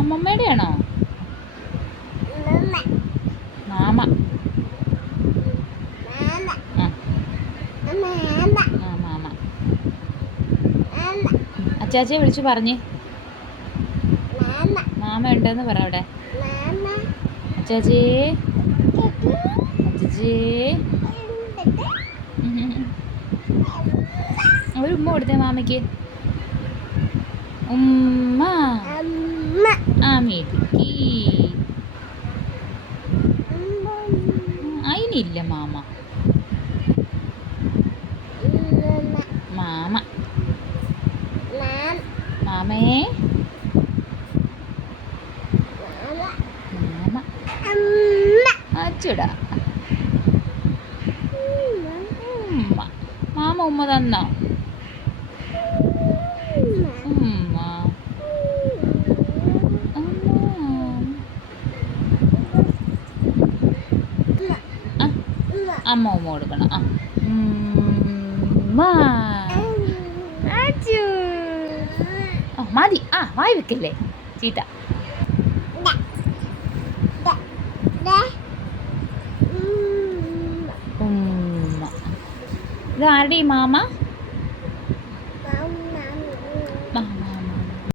അമ്മമ്മയുടെ ആണോ? Mama. Mama. അച്ചാച്ചിയെ വിളിച്ചു പറഞ്ഞേ. മാമ ഉണ്ടെന്ന് പറ അവിടെ. അച്ചാച്ചി, അച്ചാച്ചി, ഒരു ഉമ്മ കൊടുത്തേ മാമയ്ക്ക്. ഉമ്മ. ആമിക്ക് അതിനില്ല മാമ. മാമ. മാമേ. മാമ. അച്ചുടാ. ഉമ്മ. മാമ ഉമ്മ തന്നോ? ഉമ്മ. അമ്മ ഉമ്മ കൊടുക്കണം. മതി. വായി വെക്കല്ലേ ചീത്ത. ഉമ്മ. ഇത് ആരുടെ മാമ?